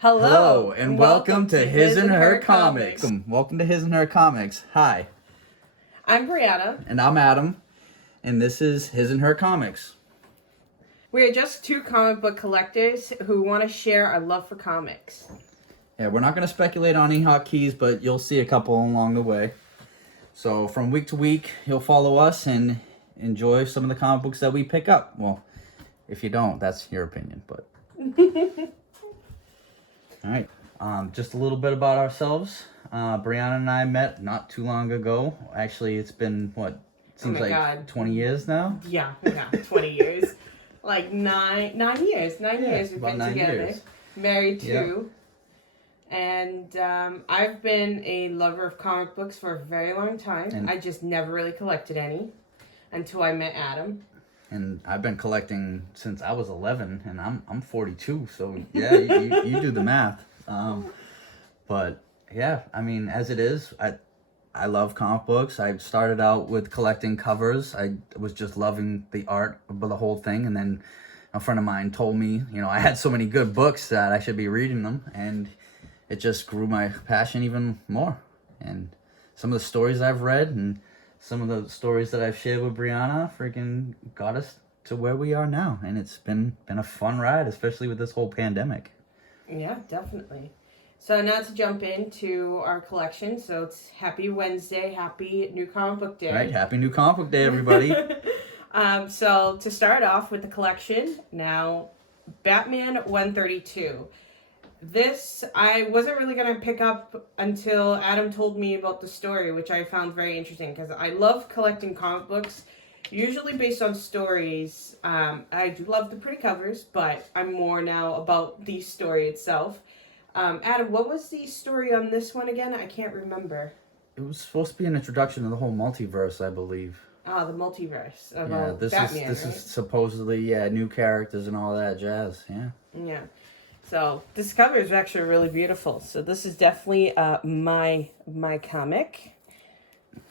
Hello, and welcome to His and Her Comics. Welcome to His and Her Comics. Hi. I'm Brianna. And I'm Adam. And this is His and Her Comics. We are just two comic book collectors who want to share our love for comics. Yeah, we're not going to speculate on any hotkeys, but you'll see a couple along the way. So from week to week, you'll follow us and enjoy some of the comic books that we pick up. Well, if you don't, that's your opinion, but... All right, just a little bit about ourselves. Brianna and I met not too long ago. Actually, it's been, what, seems like God. 20 years now? Yeah, 20 years. Like nine years. 9 years we've been 9 together. years. Married too. Yep. And I've been a lover of comic books for a very long time. And I just never really collected any until I met Adam. And I've been collecting since I was 11, and I'm 42, so yeah, you do the math. But yeah, I mean, as it is, I love comic books. I started out with collecting covers. I was just loving the art of the whole thing, and then a friend of mine told me, I had so many good books that I should be reading them, and it just grew my passion even more. And some of the stories I've read and some of the stories that I've shared with Brianna freaking got us to where we are now. And it's been a fun ride, especially with this whole pandemic. Yeah, definitely. So now to jump into our collection. So it's Happy Wednesday, Happy New Comic Book Day. Right, Happy New Comic Book Day, everybody. So to start off with the collection, now Batman 132. This, I wasn't really going to pick up until Adam told me about the story, which I found very interesting because I love collecting comic books, usually based on stories. I do love the pretty covers, but I'm more now about the story itself. Adam, what was the story on this one again? I can't remember. It was supposed to be an introduction to the whole multiverse, I believe. Ah, the multiverse. This Batman, is supposedly, new characters and all that jazz, yeah. Yeah. So this cover is actually really beautiful. So this is definitely my comic.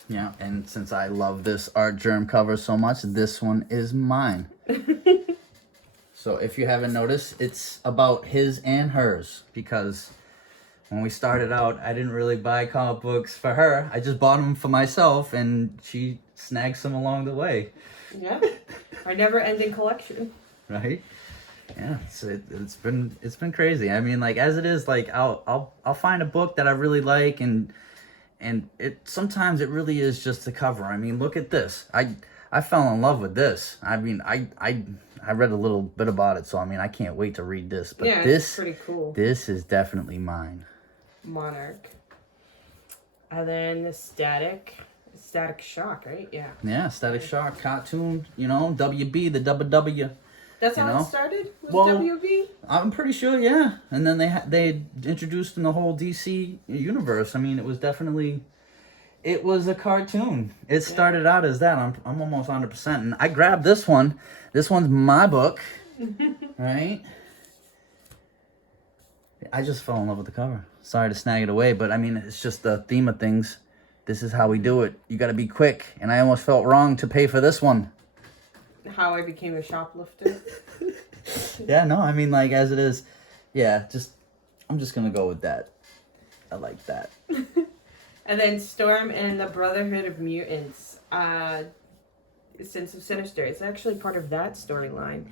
Yeah, and since I love this art germ cover so much, this one is mine. So if you haven't noticed, it's about his and hers, because when we started out, I didn't really buy comic books for her. I just bought them for myself, and she snagged some along the way. Yeah, our never-ending collection. Right? Yeah, it's been crazy. I mean, like, as it is, like, I'll find a book that I really like, and it sometimes it really is just the cover. I mean, look at this. I fell in love with this. I mean, I read a little bit about it, so I mean, I can't wait to read this. But yeah, this it's pretty cool. This is definitely mine. Monarch. And then the Static Shock, right? Yeah. Yeah, Static Shock cartoon. WB, the W. That's how it started? WB? I'm pretty sure, yeah. And then they introduced in the whole DC universe. I mean, it was a cartoon. It started out as that. I'm almost 100%. And I grabbed this one. This one's my book. Right? I just fell in love with the cover. Sorry to snag it away, but I mean, it's just the theme of things. This is how we do it. You got to be quick. And I almost felt wrong to pay for this one. How I became a shoplifter. Yeah, no, I mean, like, as it is, yeah, I'm just gonna go with that. I like that. And then Storm and the Brotherhood of Mutants. Sense of Sinister. It's actually part of that storyline.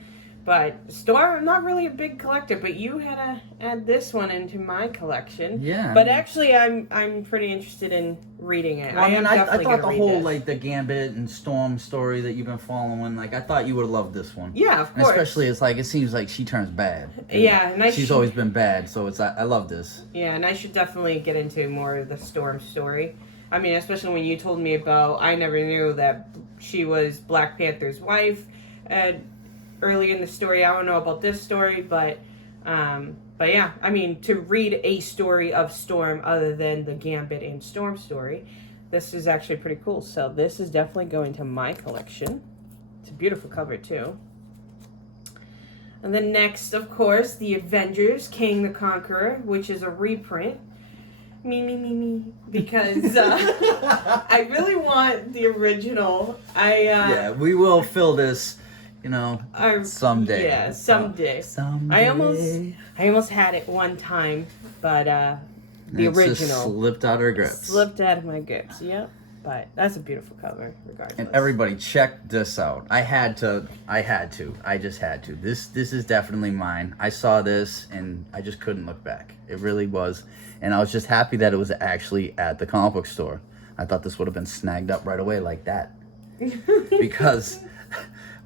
But Storm, I'm not really a big collector, but you had to add this one into my collection. Yeah. But actually, I'm pretty interested in reading it. Well, I mean, I thought the whole, like, the Gambit and Storm story that you've been following, like, I thought you would have loved this one. Yeah, of course. And especially, it's like, it seems like she turns bad. Yeah. And she's always been bad, so I love this. Yeah, and I should definitely get into more of the Storm story. I mean, especially when you told me about, I never knew that she was Black Panther's wife. Early in the story, I don't know about this story, but yeah, I mean, to read a story of Storm other than the Gambit and Storm story, this is actually pretty cool. So this is definitely going to my collection. It's a beautiful cover too. And then next, of course, the Avengers, King the Conqueror, which is a reprint. Me. Because I really want the original. Yeah, we will fill this you know, Someday. someday. Yeah, someday. Someday. I almost had it one time, but the It's original just slipped out of her grips. Slipped out of my grips. Yep. But that's a beautiful cover, regardless. And everybody, check this out. I just had to. This is definitely mine. I saw this and I just couldn't look back. It really was. And I was just happy that it was actually at the comic book store. I thought this would have been snagged up right away like that. Because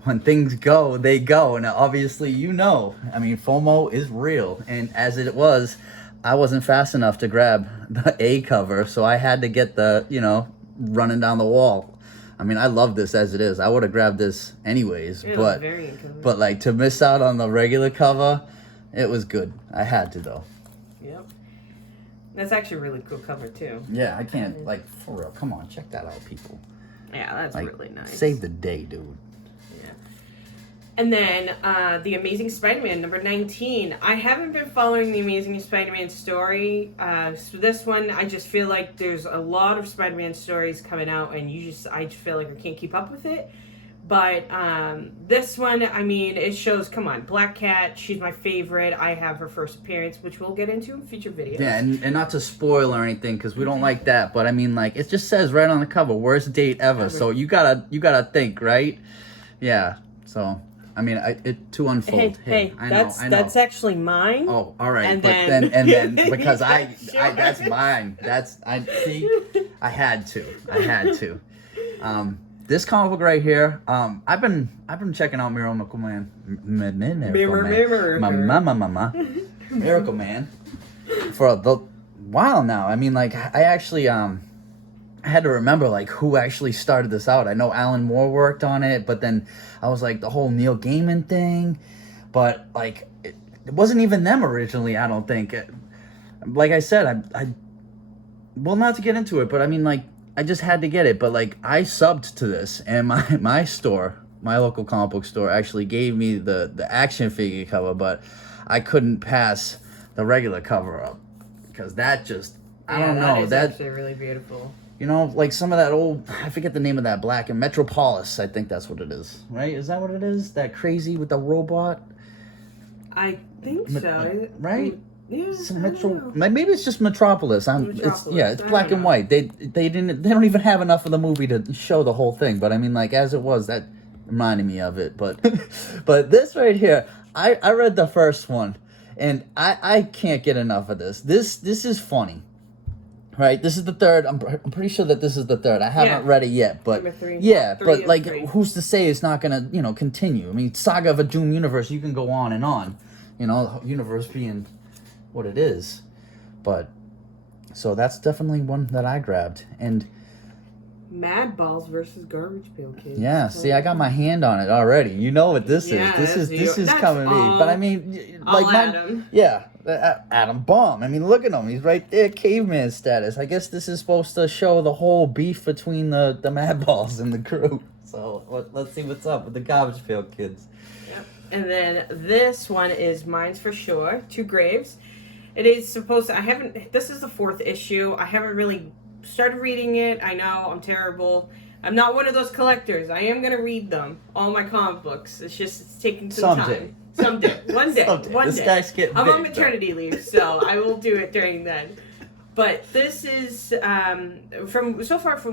when things go, they go. And obviously, you know, I mean, FOMO is real. And as it was, I wasn't fast enough to grab the A cover. So I had to get the, you know, running down the wall. I mean, I love this as it is. I would have grabbed this anyways, but like to miss out on the regular cover, it was good. I had to though. Yep. That's actually a really cool cover too. Yeah, I can't like for real. Come on, check that out, people. Yeah, that's like, really nice. Save the day, dude. And then The Amazing Spider-Man, number 19. I haven't been following The Amazing Spider-Man story. So this one, I just feel like there's a lot of Spider-Man stories coming out, and I just feel like I can't keep up with it. But this one, I mean, it shows, come on, Black Cat, she's my favorite. I have her first appearance, which we'll get into in future videos. Yeah, and not to spoil or anything, because we don't like that. But I mean, like, it just says right on the cover, worst date ever. So you gotta think, right? Yeah, so... I mean, to unfold. Hey, that's actually mine. Oh, all right. And but then because that's mine. I had to. This comic book right here. I've been checking out Miracle Man. Miracle Man for a while now. I mean, like I actually I had to remember like who actually started this out. I know Alan Moore worked on it, but then I was like the whole Neil Gaiman thing, but like it wasn't even them originally. I don't think. Like I said, I well, not to get into it, but I mean like I just had to get it. But like I subbed to this, and my store, my local comic book store, actually gave me the action figure cover, but I couldn't pass the regular cover up because that just I don't know. That's actually really beautiful. You know, like some of that old, I forget the name of that black and Metropolis, I think that's what it is. Right? Is that what it is? That crazy with the robot? I think so. Right? Yeah. Maybe it's just Metropolis. It's black and white. They don't even have enough of the movie to show the whole thing. But I mean, like as it was, that reminded me of it. But but this right here, I read the first one, and I can't get enough of this. This is funny. Right, this is the third. I'm pretty sure that this is the third. I haven't read it yet, but but like, who's to say it's not gonna, continue? I mean, Saga of a Doom universe, you can go on and on, universe being what it is, but so that's definitely one that I grabbed. And Mad Balls versus Garbage Pail Kids. Yeah, see, I got my hand on it already. You know what this is? This is coming to me. But I mean, like Adam. Adam Bomb. I mean, look at him. He's right there, caveman status. I guess this is supposed to show the whole beef between the Mad Balls and the crew. So let's see what's up with the Garbage Pail Kids. Yep. And then this one is Mine's for Sure, Two Graves. It is supposed to, this is the 4th issue. I haven't really started reading it. I know I'm terrible. I'm not one of those collectors. I am gonna read them, all my comic books. It's taking some time. Someday. One day. This guy's getting I'm big, on maternity leave, so I will do it during then. But this is from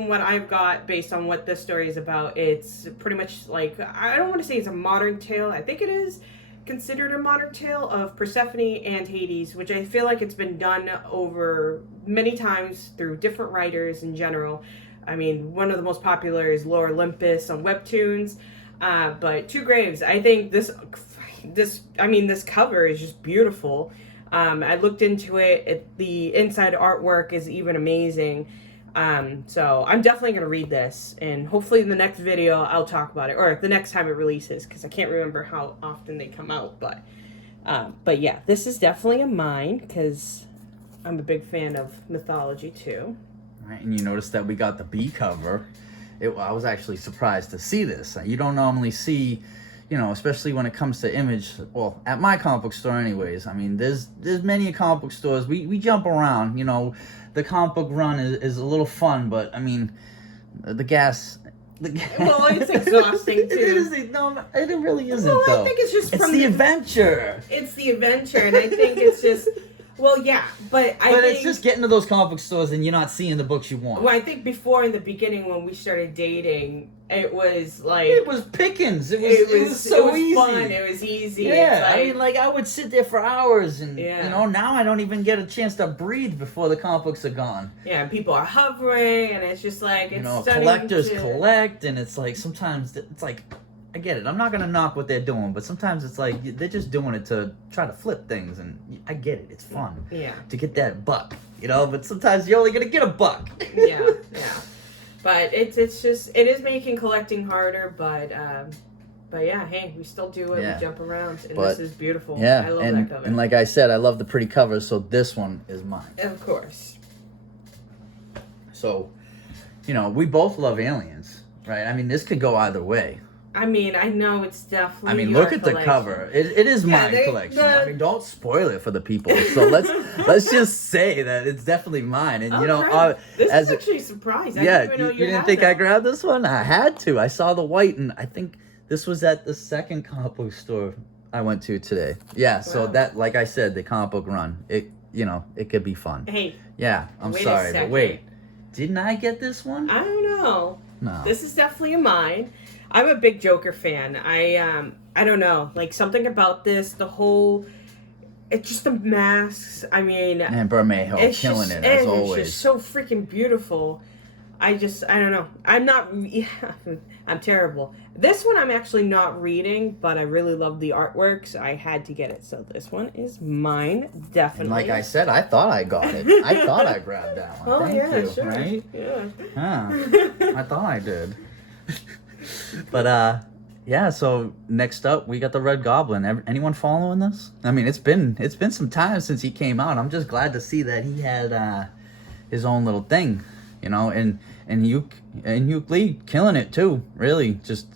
what I've got based on what this story is about. It's pretty much like, I don't want to say it's a modern tale. I think it is considered a modern tale of Persephone and Hades, which I feel like it's been done over many times through different writers in general. I mean, one of the most popular is Lore Olympus on Webtoons, but Two Graves, I think this cover is just beautiful. I looked into it. The inside artwork is even amazing. So I'm definitely going to read this, and hopefully in the next video I'll talk about it, or the next time it releases, because I can't remember how often they come out, but yeah, this is definitely a mine, because I'm a big fan of mythology too. Right, and you notice that we got the B cover. I was actually surprised to see this. You don't normally see, especially when it comes to Image, well, at my comic book store anyways. I mean, there's many comic book stores. We jump around, the comic book run is a little fun, but I mean, the gas Well, it's exhausting too. It really isn't. Well, though. I think it's just it's from the adventure. It's the adventure, and I think it's just. Well, yeah, but I think it's just getting to those comic book stores and you're not seeing the books you want. Well, I think before in the beginning when we started dating, it was like it was pickings. It was so easy. Fun. It was easy. Yeah, I mean, like I would sit there for hours, and now I don't even get a chance to breathe before the comic books are gone. Yeah, and people are hovering, and it's just like collectors collect, and it's like sometimes it's like. I get it. I'm not gonna knock what they're doing, but sometimes it's like they're just doing it to try to flip things, and I get it. It's fun. Yeah. To get that buck, But sometimes you're only gonna get a buck. Yeah. But it is making collecting harder, but yeah, hey, we still do it. We jump around, and this is beautiful. Yeah, I love that cover. And like I said, I love the pretty covers, so this one is mine. Of course. So, we both love aliens, right? I mean, this could go either way. I mean, I know it's definitely. I mean, look at the cover. It is my collection. I mean, don't spoil it for the people. So let's just say that it's definitely mine. And this is actually a surprise. I didn't even know you didn't think I grabbed this one? I had to. I saw the white, and I think this was at the second comic book store I went to today. Yeah. Wow. So that, like I said, the comic book run. It could be fun. Hey. Yeah. I'm sorry, but wait. Didn't I get this one? I don't know. No. This is definitely a mine. I'm a big Joker fan. I don't know, like something about this, it's just the masks. I mean, and Bermejo killing it as always. It's just so freaking beautiful. I don't know. I'm terrible. This one I'm actually not reading, but I really love the artwork, so I had to get it. So this one is mine, definitely. And like I said, I thought I got it. I thought I grabbed that one. Thank you, sure. Right? Yeah. I thought I did. But so next up we got the Red Goblin. Anyone following this? I mean, it's been some time since he came out. I'm just glad to see that he had his own little thing, and Hugh Lee killing it too. Really, just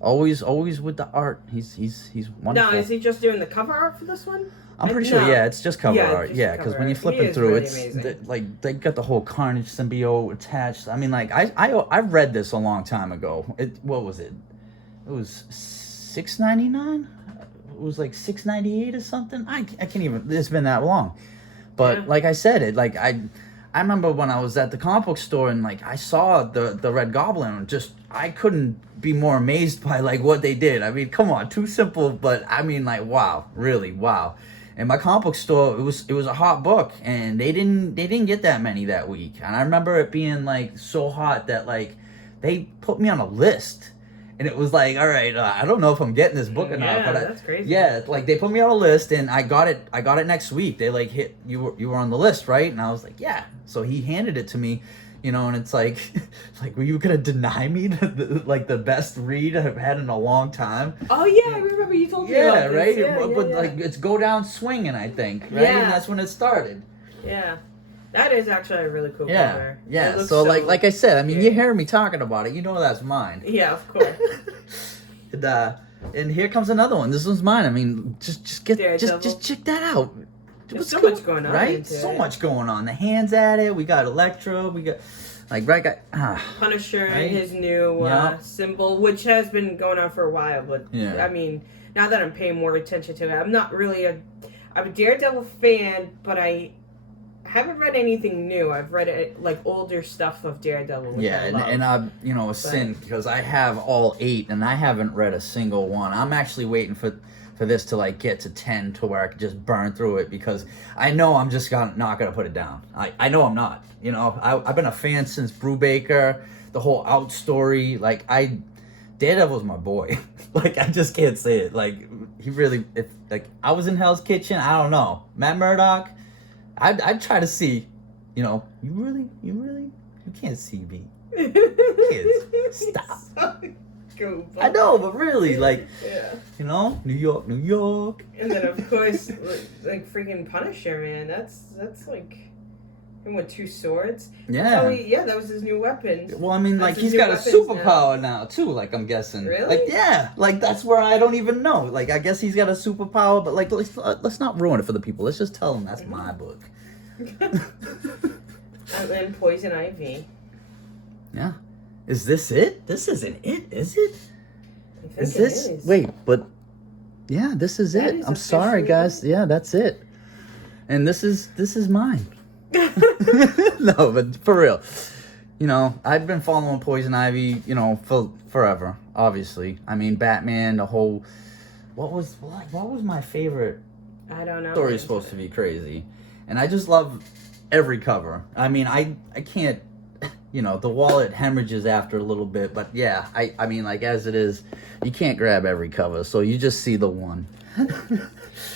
always with the art. He's wonderful. Now, is he just doing the cover art for this one? I'm pretty sure, it's just cover art. Yeah, because when you flip it through, it's like they got the whole Carnage symbiote attached. I mean, like I read this a long time ago. What was it? It was $6.99. It was like $6.98 or something. I can't even. It's been that long. But like I said, I remember when I was at the comic book store and like I saw the Red Goblin. I couldn't be more amazed by like what they did. I mean, come on, too simple, but I mean, like, wow, really, wow. In my comic book store, it was a hot book, and they didn't get that many that week. And I remember it being like so hot that like they put me on a list, and it was like, all right, I don't know if I'm getting this book or not. But that's crazy. Yeah, like they put me on a list, and I got it next week. They like hit you were on the list, right? And I was like, yeah. So he handed it to me. And it's like, were you gonna deny me the best read I've had in a long time? Oh yeah, I remember you told me about this. Right? Yeah, but like it's Go Down Swinging, I think, right? Yeah. And that's when it started. Yeah, that is actually a really cool cover. Yeah. So like I said, I mean, you hear me talking about it, that's mine. Yeah, of course. And here comes another one. This one's mine. I mean, just check that out. There's so much going on, right? So much going on. The hands at it. We got Electro. We got Punisher and his new symbol, which has been going on for a while. But I mean, now that I'm paying more attention to it, I'm not really I'm a Daredevil fan, but I haven't read anything new. I've read like older stuff of Daredevil. Which I love. and I a sin because I have all 8 and I haven't read a single one. I'm actually waiting for this to like get to 10 to where I could just burn through it because I know I'm just not gonna put it down. I know I'm not. I've been a fan since Brubaker, the whole Out story. Like Daredevil's my boy. Like I just can't say it. Like he really, if like I was in Hell's Kitchen, I don't know. Matt Murdock, I'd try to see. You can't see me. Kids, stop. I know, but really, like, New York. And then, of course, like freaking Punisher, man. That's like him with 2 swords. Yeah. So that was his new weapon. Well, I mean, like, he's got a superpower now, too, like, I'm guessing. Really? Like, yeah. Like, that's where I don't even know. Like, I guess he's got a superpower, but, like, let's not ruin it for the people. Let's just tell them that's my book. And then Poison Ivy. Yeah. Is this it? This isn't it, is it? I think Is it this? is. Wait, but yeah, this is That it. is I'm sorry, officially guys. it. Yeah, that's it. And this is mine. No, but for real, you know, I've been following Poison Ivy, you know, for forever. Obviously, I mean, Batman. The whole what was my favorite I don't know. story? Is supposed to be crazy, and I just love every cover. I mean, I can't. You know, the wallet hemorrhages after a little bit, but yeah, I mean, like, as it is, you can't grab every cover, so you just see the one.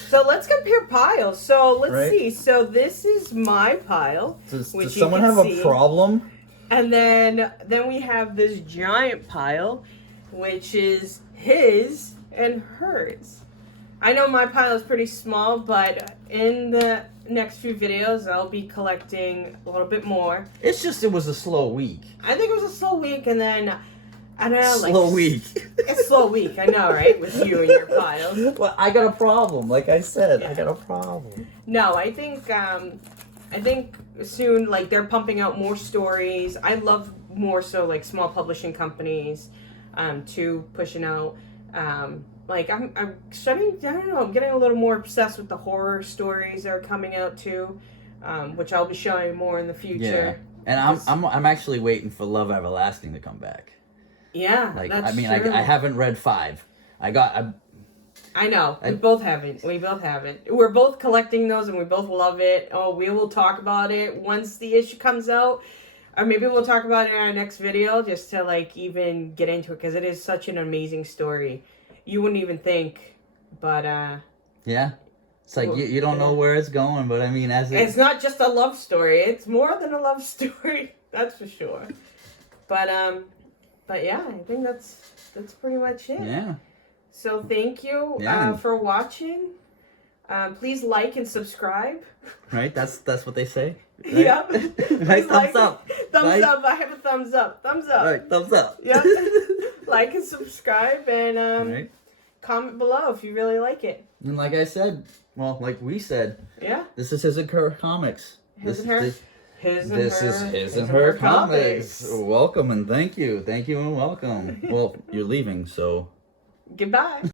So let's compare piles. So let's Right. see. So this is my pile. Does which you someone can have see. a problem? And then we have this giant pile, which is his and hers. I know my pile is pretty small, but in the next few videos, I'll be collecting a little bit more. It's just, it was a slow week. I think it was a slow week, and then, I don't know, like... Slow week. A slow week, I know, right? With you and your piles. Well, I got a problem, like I said. Yeah. I got a problem. No, I think soon, like, they're pumping out more stories. I love more so, like, small publishing companies, too, pushing out, like, I'm starting, I don't know, I'm getting a little more obsessed with the horror stories that are coming out, too, which I'll be showing more in the future. Yeah. And I'm actually waiting for Love Everlasting to come back. Yeah, Like, that's I mean, true. I haven't read 5. I know. We both haven't. We're both collecting those, and we both love it. Oh, we will talk about it once the issue comes out. Or maybe we'll talk about it in our next video, just to, like, even get into it, because it is such an amazing story. You wouldn't even think, but, yeah. It's like, you don't know where it's going, but I mean, it's not just a love story. It's more than a love story. That's for sure. But yeah, I think that's pretty much it. Yeah. So thank you for watching. Please like and subscribe. Right? That's what they say. Right? Yeah. Right? Thumbs up. Thumbs Right? up. I have a thumbs up. Thumbs up. Right, thumbs up. Yeah. Like and subscribe, and Right? comment below if you really like it. And like I said, well, like we said, Yeah. this is His&Her Comics. His&Her. This is His&Her Comics. Welcome and thank you. Thank you and welcome. Well, you're leaving, so... Goodbye.